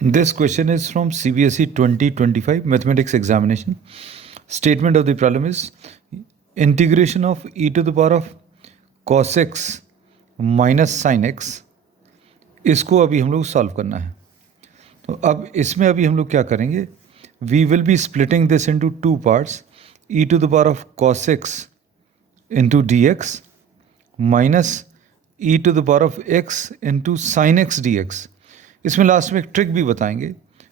This question is from CBSE 2025 Mathematics Examination. Statement of the problem is integration of e to the power of cos x minus sin x. इसको अभी हम लोग solve करना है. तो अब इसमें अभी हम लोग क्या करेंगे, we will be splitting this into two parts, e to the power of cos x into dx minus e to the power of x into sin x dx. इसमें लास्ट में एक ट्रिक भी बताएंगे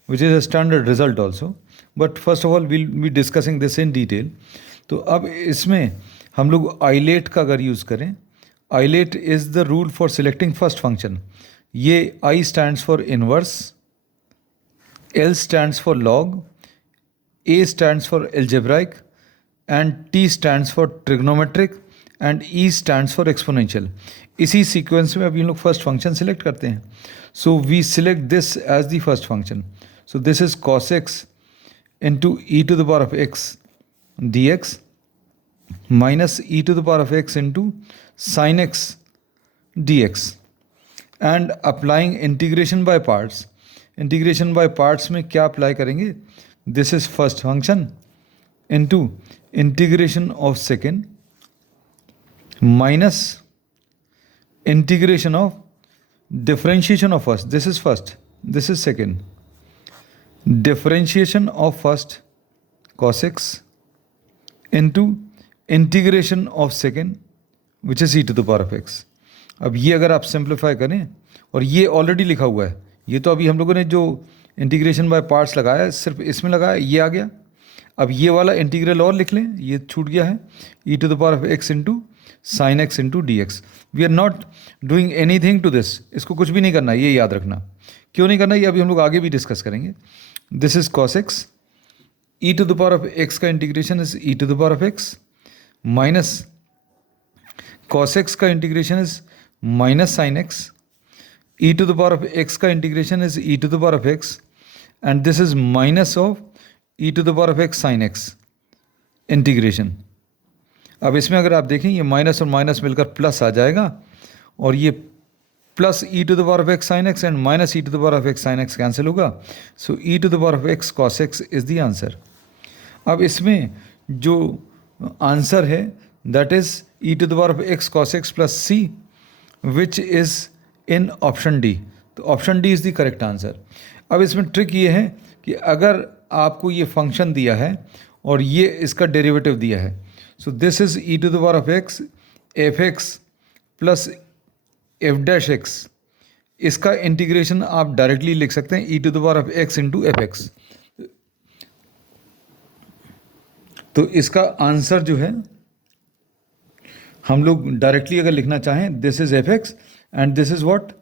which is a standard result also, but first of all will be discussing this in detail. तो अब इसमें हम लोग आइलेट का अगर यूज़ करें, ILATE is the rule for selecting first function. ये I stands for inverse, L stands for log, A stands for algebraic and T stands for trigonometric and E stands for exponential. इसी sequence में अभी हम लोग first function select करते हैं. So we select this as the first function. So this is cos x into e to the power of x d x minus e to the power of x into sine x d x. And applying integration by parts. Integration by parts में क्या apply करेंगे, this is first function into integration of second minus integration of differentiation of first. This is first, this is second. Differentiation of first cos x into integration of second which is e to the power of x. अब ये अगर आप simplify करें, और ये already लिखा हुआ है, ये तो अभी हम लोगों ने जो इंटीग्रेशन बाय पार्ट्स लगाया है सिर्फ इसमें लगाया, ये आ गया. अब ये वाला इंटीग्रल और लिख लें, ये छूट गया है, e to the power of x into sine x into d x. We are not doing anything to this. इसको कुछ भी नहीं करना, ये याद रखना. क्यों नहीं करना, ये अभी हम लोग आगे भी डिस्कस करेंगे. This is cos x, e to the power of x का integration is e to the power of x minus cos x का integration is minus sine x, e to the power of x का integration is e to the power of x and this is minus of e to the power of x sine x integration. अब इसमें अगर आप देखें, ये minus और minus मिलकर plus आ जाएगा, और ये plus e to the power of x sine x and minus e to the power of x sine x cancel होगा. So e to the power of x cos x is the answer. अब इसमें जो answer है that is e to the power of x cos x plus c which is in option D. तो option D is the correct answer. अब इसमें trick ये है कि अगर आपको ये फंक्शन दिया है और ये इसका डेरिवेटिव दिया है, so this is e to the power of x fx plus f dash x. इसका इंटीग्रेशन आप डायरेक्टली लिख सकते हैं e to the power of x into fx. तो इसका आंसर जो है हम लोग डायरेक्टली अगर लिखना चाहें, this is fx and this is what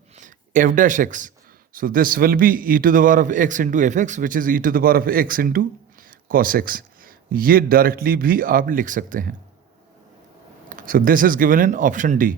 f dash x. so this will be e to the power of x into fx which is e to the power of x into cos x. ये directly भी आप लिख सकते हैं. सो this is given in option D.